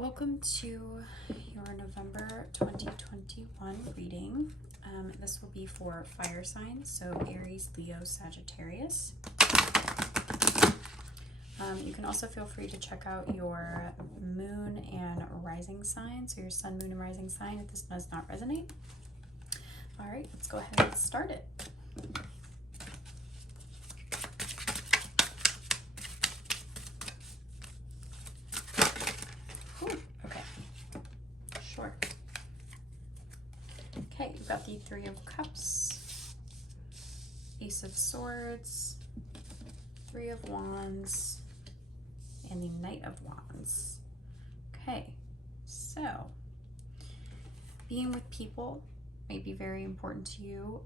Welcome to your November 2021 reading. This will be for fire signs, so Aries, Leo, Sagittarius. You can also feel free to check out your moon and rising sign, so your sun, moon, and rising sign if this does not resonate. All right, let's go ahead and get started. Okay, you've got the Three of Cups, Ace of Swords, Three of Wands, and the Knight of Wands. Okay, so being with people may be very important to you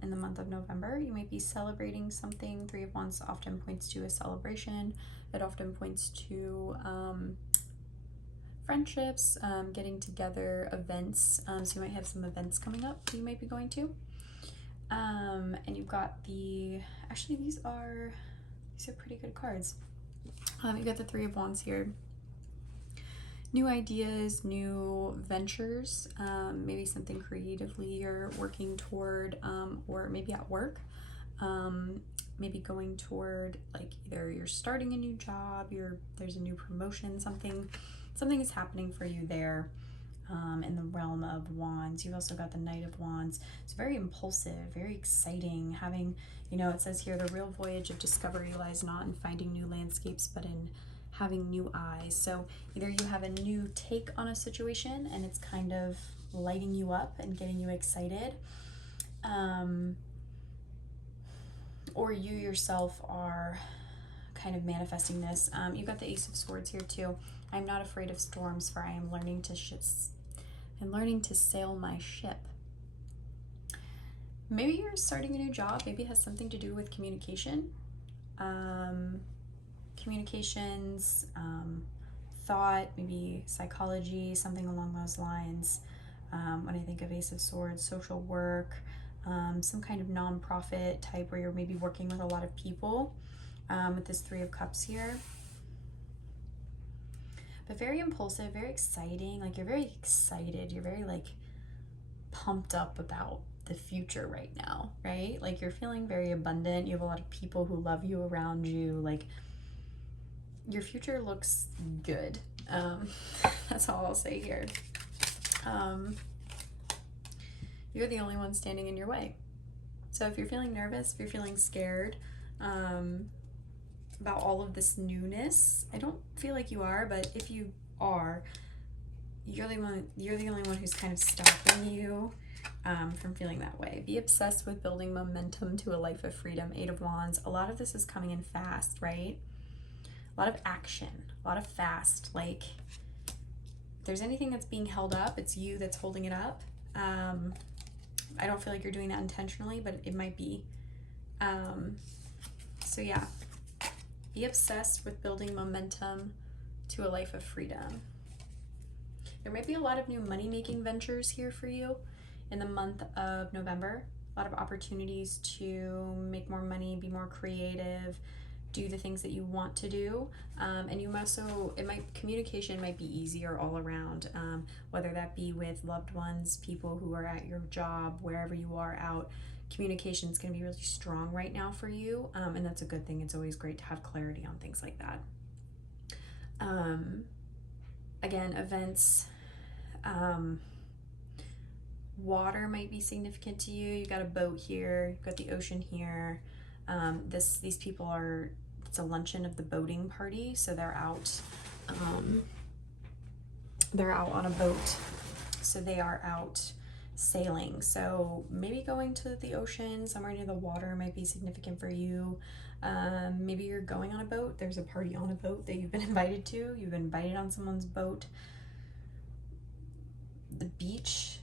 in the month of November. You might be celebrating something. Three of Wands often points to a celebration. It often points to friendships, getting together, events. So you might have some events coming up that you might be going to. And you've got actually these are pretty good cards. You've got the Three of Wands here. New ideas, new ventures, maybe something creatively you're working toward, or maybe at work. Maybe going toward, like, either you're starting a new job, there's a new promotion, something is happening for you there in the realm of Wands. You've also got the Knight of Wands. It's very impulsive, very exciting, having, it says here, the real voyage of discovery lies not in finding new landscapes, but in having new eyes. So either you have a new take on a situation and it's kind of lighting you up and getting you excited, or you yourself are kind of manifesting this. You've got the Ace of Swords here too. I'm not afraid of storms, for I am learning to sail my ship. Maybe you're starting a new job. Maybe it has something to do with communication, thought, maybe psychology, something along those lines. When I think of Ace of Swords, social work, some kind of nonprofit type where you're maybe working with a lot of people, with this Three of Cups here. But very impulsive, very exciting. Like, you're very excited. You're very, like, pumped up about the future right now, right? Like, you're feeling very abundant. You have a lot of people who love you around you. Like, your future looks good. That's all I'll say here. You're the only one standing in your way. So if you're feeling nervous, if you're feeling scared, about all of this newness, I don't feel like you are, but if you are, you're the only one who's kind of stopping you from feeling that way. Be obsessed with building momentum to a life of freedom. Eight of Wands. A lot of this is coming in fast, right? A lot of action, a lot of fast. Like, if there's anything that's being held up, it's you that's holding it up. I don't feel like you're doing that intentionally, but it might be. So yeah. Be obsessed with building momentum to a life of freedom. There might be a lot of new money-making ventures here for you in the month of November. A lot of opportunities to make more money, be more creative, do the things that you want to do. And you also, communication might be easier all around, whether that be with loved ones, people who are at your job, wherever you are out. Communication is going to be really strong right now for you, and that's a good thing. It's always great to have clarity on things like that. Again, events, water might be significant to you. You've got a boat here, you've got the ocean here. These people are, it's a luncheon of the boating party, so they're out on a boat, so they are out sailing. So maybe going to the ocean, somewhere near the water might be significant for you. Maybe you're going on a boat. There's a party on a boat that you've been invited to. You've been invited on someone's boat. The beach,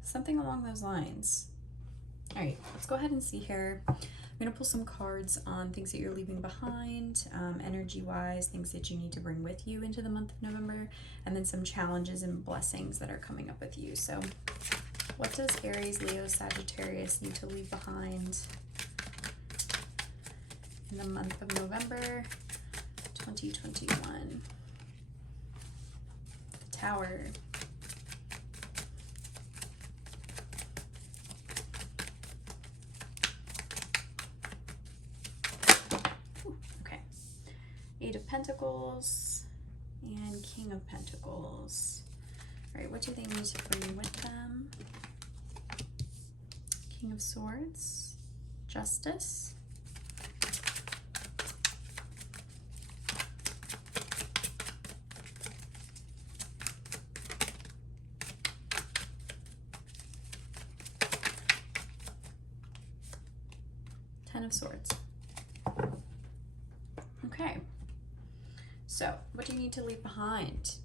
something along those lines. All right, let's go ahead and see here. I'm going to pull some cards on things that you're leaving behind, energy-wise, things that you need to bring with you into the month of November, and then some challenges and blessings that are coming up with you. So what does Aries, Leo, Sagittarius need to leave behind in the month of November 2021. Tower. Ooh, okay. 8 of Pentacles and King of Pentacles. All right, what do they need to bring with them? King of Swords, Justice, Ten of Swords. Okay, so what do you need to leave behind?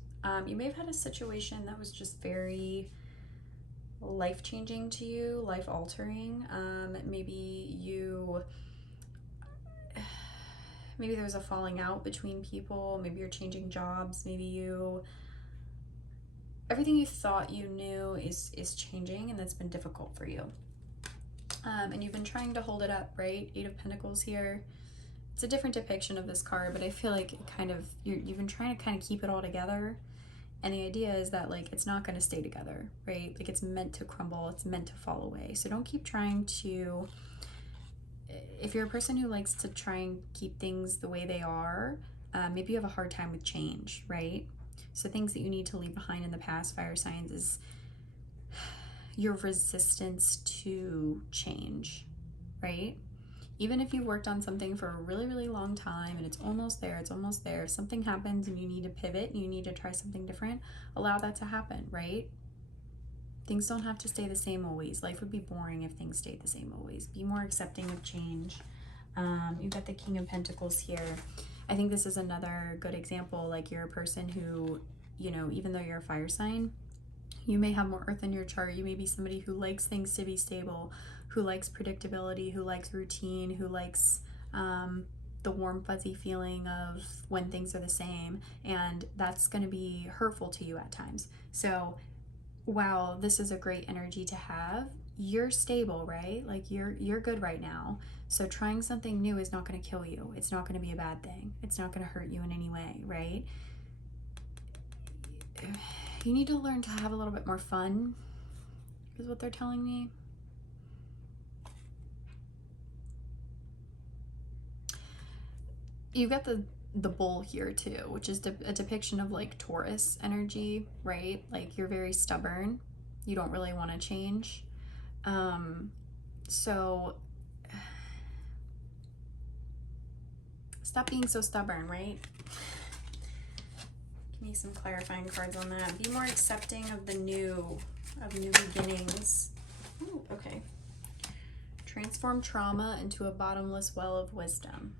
You may have had a situation that was just very life-changing to you, life-altering. Maybe there was a falling out between people, maybe you're changing jobs, everything you thought you knew is changing, and that's been difficult for you. And you've been trying to hold it up, right? 8 of Pentacles here. It's a different depiction of this card, but I feel like you've been trying to kind of keep it all together. And the idea is that, like, it's not going to stay together, right? Like, it's meant to crumble. It's meant to fall away. So don't keep trying to, if you're a person who likes to try and keep things the way they are, maybe you have a hard time with change, right? So things that you need to leave behind in the past, fire signs, is your resistance to change, right? Even if you've worked on something for a really, really long time and it's almost there, if something happens and you need to pivot and you need to try something different, allow that to happen, right? Things don't have to stay the same always. Life would be boring if things stayed the same always. Be more accepting of change. You've got the King of Pentacles here. I think this is another good example. Like, you're a person who, you know, even though you're a fire sign, you may have more earth in your chart. You may be somebody who likes things to be stable, who likes predictability, who likes routine, who likes the warm, fuzzy feeling of when things are the same. And that's going to be hurtful to you at times. So while this is a great energy to have, you're stable, right? Like, you're good right now. So trying something new is not going to kill you. It's not going to be a bad thing. It's not going to hurt you in any way, right? You need to learn to have a little bit more fun, is what they're telling me. You've got the bull here too, which is a depiction of, like, Taurus energy, right? Like, you're very stubborn. You don't really want to change. So stop being so stubborn, right? Give me some clarifying cards on that. Be more accepting of the new beginnings. Ooh, okay. Transform trauma into a bottomless well of wisdom.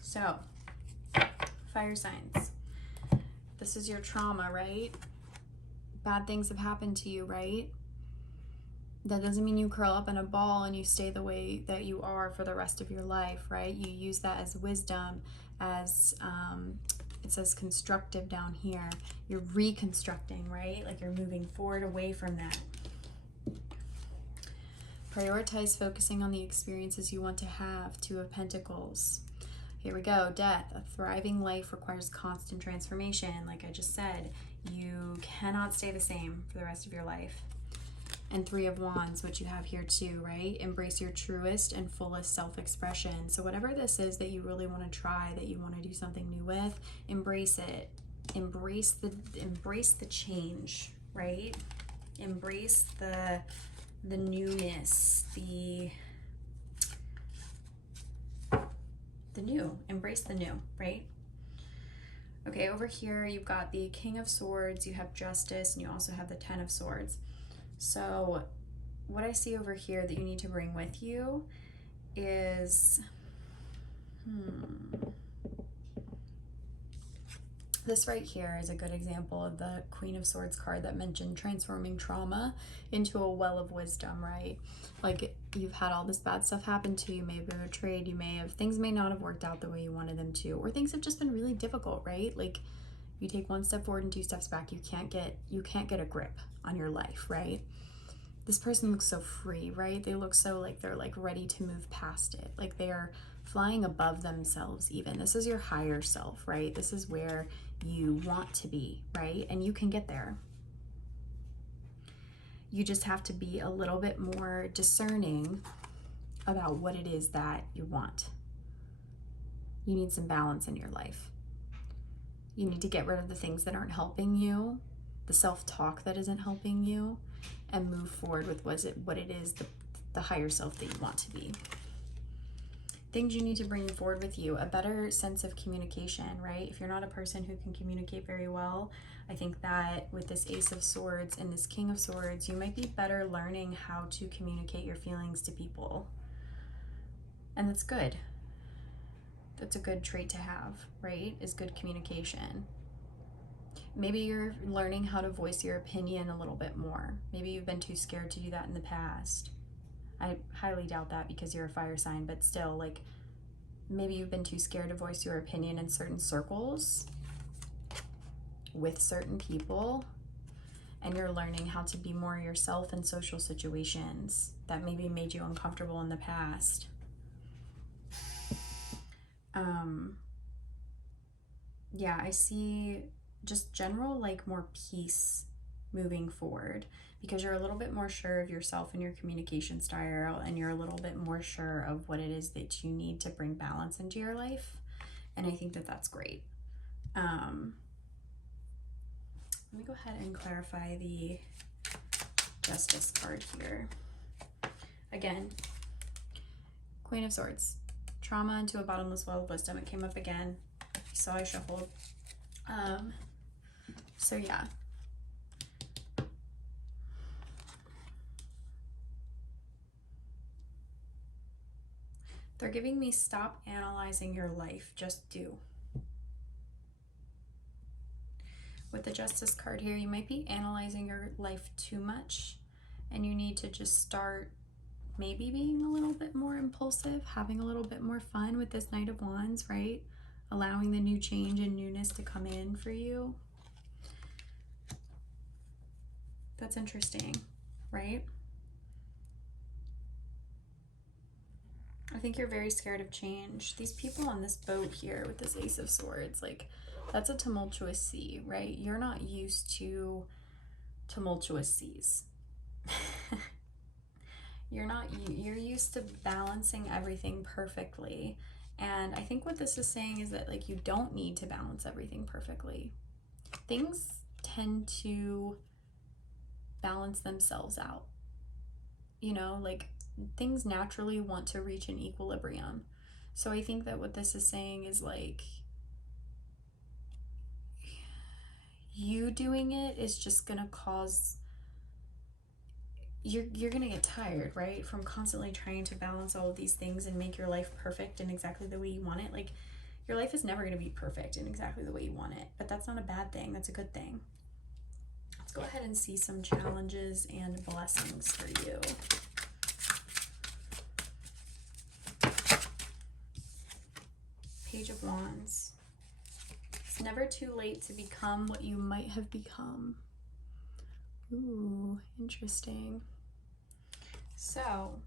So, fire signs. This is your trauma, right? Bad things have happened to you, right? That doesn't mean you curl up in a ball and you stay the way that you are for the rest of your life, right? You use that as wisdom, as it says constructive down here. You're reconstructing, right? Like, you're moving forward away from that. Prioritize focusing on the experiences you want to have. 2 of Pentacles. Here we go. Death. A thriving life requires constant transformation. Like I just said, you cannot stay the same for the rest of your life. And 3 of Wands, which you have here too, right? Embrace your truest and fullest self-expression. So whatever this is that you really want to try, that you want to do something new with, embrace it. Embrace the change, right? Embrace the newness, the new. Embrace the new, right? Okay, over here you've got the King of Swords, you have Justice, and you also have the 10 of Swords. So what I see over here that you need to bring with you is this right here is a good example of the Queen of Swords card that mentioned transforming trauma into a well of wisdom, right? Like, you've had all this bad stuff happen to you, you may have been betrayed, things may not have worked out the way you wanted them to, or things have just been really difficult, right? Like, you take 1 step forward and 2 steps back, you can't get a grip on your life, right? This person looks so free, right? They look so like they're like ready to move past it. Like, they are flying above themselves even. This is your higher self, right? This is where you want to be, right? And you can get there. You just have to be a little bit more discerning about what it is that you want. You need some balance in your life. You need to get rid of the things that aren't helping you, the self-talk that isn't helping you, and move forward with what it is, the higher self that you want to be. Things you need to bring forward with you, a better sense of communication, right? If you're not a person who can communicate very well, I think that with this Ace of Swords and this King of Swords, you might be better learning how to communicate your feelings to people. And that's good. That's a good trait to have, right? Is good communication. Maybe you're learning how to voice your opinion a little bit more. Maybe you've been too scared to do that in the past. I highly doubt that because you're a fire sign, but still, like, maybe you've been too scared to voice your opinion in certain circles with certain people, and you're learning how to be more yourself in social situations that maybe made you uncomfortable in the past. Yeah, I see just general, like, more peace moving forward because you're a little bit more sure of yourself and your communication style, and you're a little bit more sure of what it is that you need to bring balance into your life. And I think that that's great. Let me go ahead and clarify the Justice card here. Again, Queen of Swords. Trauma into a bottomless well of wisdom. It came up again. So I shuffled. So yeah. They're giving me stop analyzing your life, just do. With the Justice card here, you might be analyzing your life too much, and you need to just start maybe being a little bit more impulsive, having a little bit more fun with this Knight of Wands, right? Allowing the new change and newness to come in for you. That's interesting, right? I think you're very scared of change. These people on this boat here with this Ace of Swords, like, that's a tumultuous sea, right? You're not used to tumultuous seas. You're used to balancing everything perfectly. And I think what this is saying is that, like, you don't need to balance everything perfectly. Things tend to balance themselves out. You know, like, things naturally want to reach an equilibrium. So I think that what this is saying is, like, you doing it is just gonna cause, you're gonna get tired, right? From constantly trying to balance all of these things and make your life perfect and exactly the way you want it. Like, your life is never gonna be perfect and exactly the way you want it, but that's not a bad thing. That's a good thing. Let's go ahead and see some challenges and blessings for you. Page of Wands. It's never too late to become what you might have become. Ooh, interesting. So,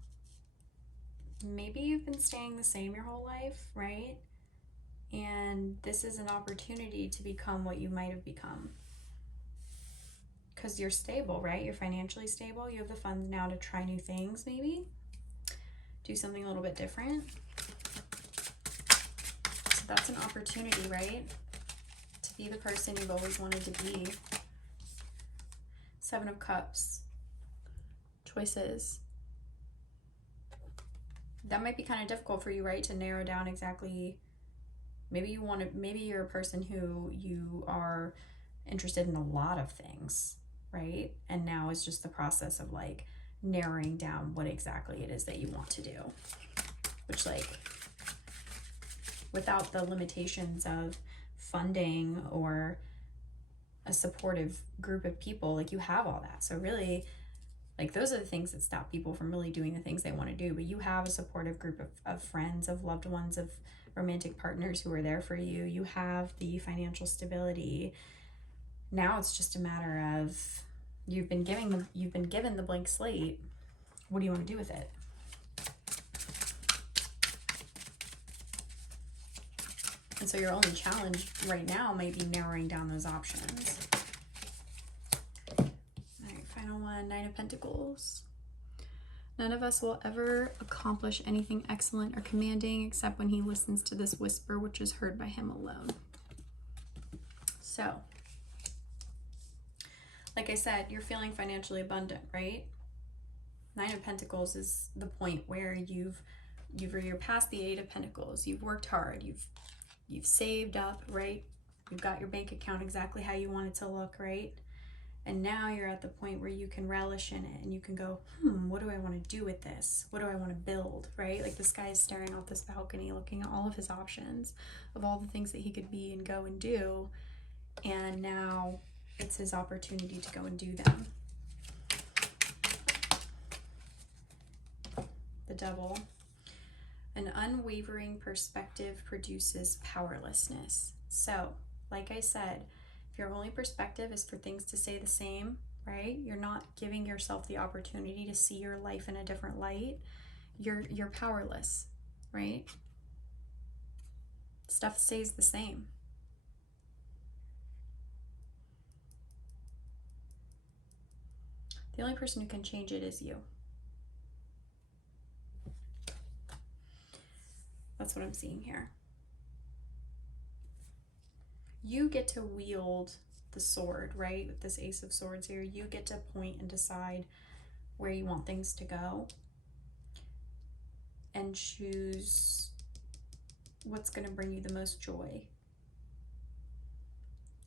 maybe you've been staying the same your whole life, right? And this is an opportunity to become what you might have become. Because you're stable, right? You're financially stable. You have the funds now to try new things, maybe. Do something a little bit different. So that's an opportunity, right? To be the person you've always wanted to be. Seven of Cups. Choices. That might be kind of difficult for you, right? To narrow down exactly. Maybe you're a person who you are interested in a lot of things, right? And now it's just the process of, like, narrowing down what exactly it is that you want to do. Which, like, without the limitations of funding or a supportive group of people, like, you have all that. So really, like, those are the things that stop people from really doing the things they want to do. But you have a supportive group of friends, of loved ones, of romantic partners who are there for you. You have the financial stability. Now it's just a matter of you've been given the blank slate. What do you want to do with it? And so your only challenge right now might be narrowing down those options. All right, final one, Nine of Pentacles. None of us will ever accomplish anything excellent or commanding except when he listens to this whisper, which is heard by him alone. So, like I said, you're feeling financially abundant, right? Nine of Pentacles is the point where you're past the Eight of Pentacles. You've worked hard. You've saved up, right? You've got your bank account exactly how you want it to look, right? And now you're at the point where you can relish in it and you can go, what do I want to do with this? What do I want to build, right? Like this guy is staring off this balcony, looking at all of his options of all the things that he could be and go and do. And now it's his opportunity to go and do them. The Devil. An unwavering perspective produces powerlessness. So, like I said, if your only perspective is for things to stay the same, right? You're not giving yourself the opportunity to see your life in a different light. You're powerless, right? Stuff stays the same. The only person who can change it is you. That's what I'm seeing here. You get to wield the sword, right? With this Ace of Swords here, you get to point and decide where you want things to go and choose what's going to bring you the most joy.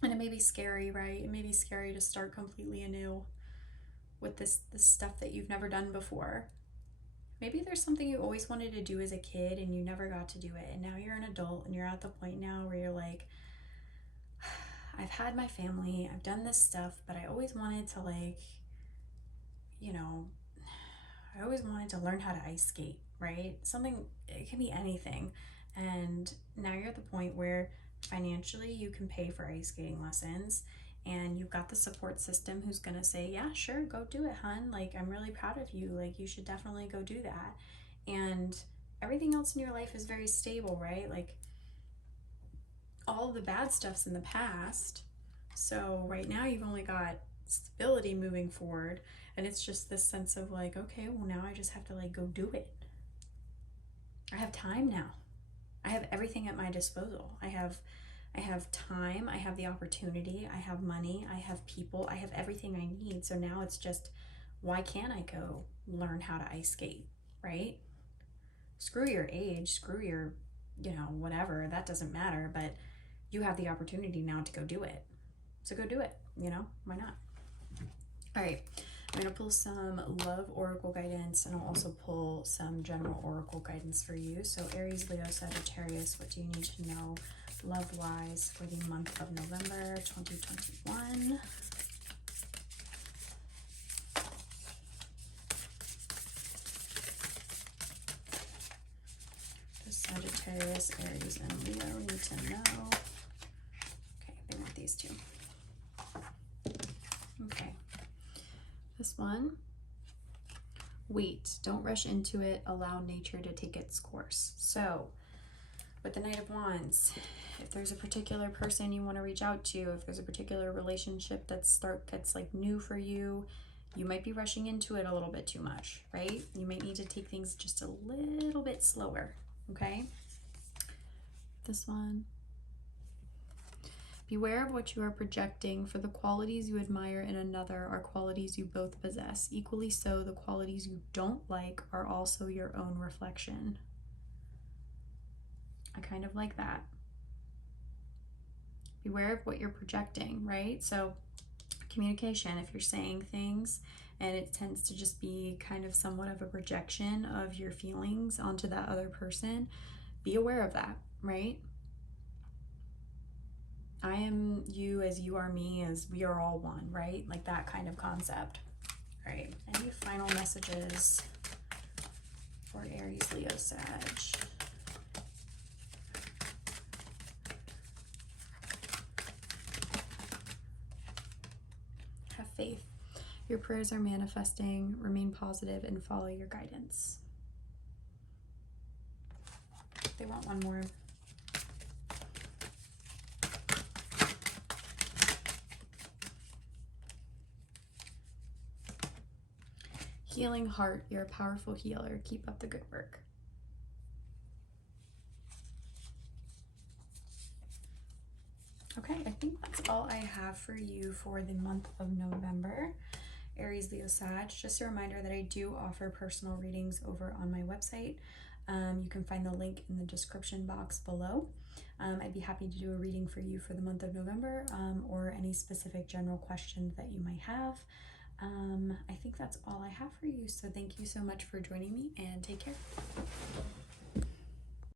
And it may be scary, right? It may be scary to start completely anew with this stuff that you've never done before. Maybe there's something you always wanted to do as a kid and you never got to do it. And now you're an adult and you're at the point now where you're like, I've had my family, I've done this stuff, but I always wanted to I always wanted to learn how to ice skate, right? Something, it can be anything. And now you're at the point where financially you can pay for ice skating lessons and you've got the support system who's going to say, yeah, sure, go do it, hun. Like, I'm really proud of you. Like, you should definitely go do that. And everything else in your life is very stable, right? Like, all of the bad stuff's in the past. So right now you've only got stability moving forward. And it's just this sense of like, okay, well now I just have to go do it. I have time now. I have everything at my disposal. I have time, I have the opportunity, I have money, I have people, I have everything I need. So now it's just, why can't I go learn how to ice skate, right? Screw your age, screw your, whatever, that doesn't matter, but you have the opportunity now to go do it. So go do it, why not? All right, I'm gonna pull some love oracle guidance and I'll also pull some general oracle guidance for you. So Aries, Leo, Sagittarius, what do you need to know love-wise for the month of November 2021? The Sagittarius, Aries, and Leo need to know. Okay, they want these two. Okay. This one. Wait, don't rush into it. Allow nature to take its course. So, with the Knight of Wands, if there's a particular person you want to reach out to, if there's a particular relationship that's new for you, you might be rushing into it a little bit too much, right? You might need to take things just a little bit slower, okay? This one. Beware of what you are projecting, for the qualities you admire in another are qualities you both possess. Equally so, the qualities you don't like are also your own reflection. I kind of like that. Beware of what you're projecting, right? So communication, if you're saying things and it tends to just be kind of somewhat of a projection of your feelings onto that other person, be aware of that, right? I am you as you are me, as we are all one, right? Like that kind of concept. All right, any final messages for Aries, Leo, Sag? Have faith. Your prayers are manifesting. Remain positive and follow your guidance. They want one more. Healing heart, you're a powerful healer. Keep up the good work. Okay, I think that's all I have for you for the month of November. Aries, Leo, Sag. Just a reminder that I do offer personal readings over on my website. You can find the link in the description box below. I'd be happy to do a reading for you for the month of November, or any specific general questions that you might have. I think that's all I have for you. So thank you so much for joining me, and take care.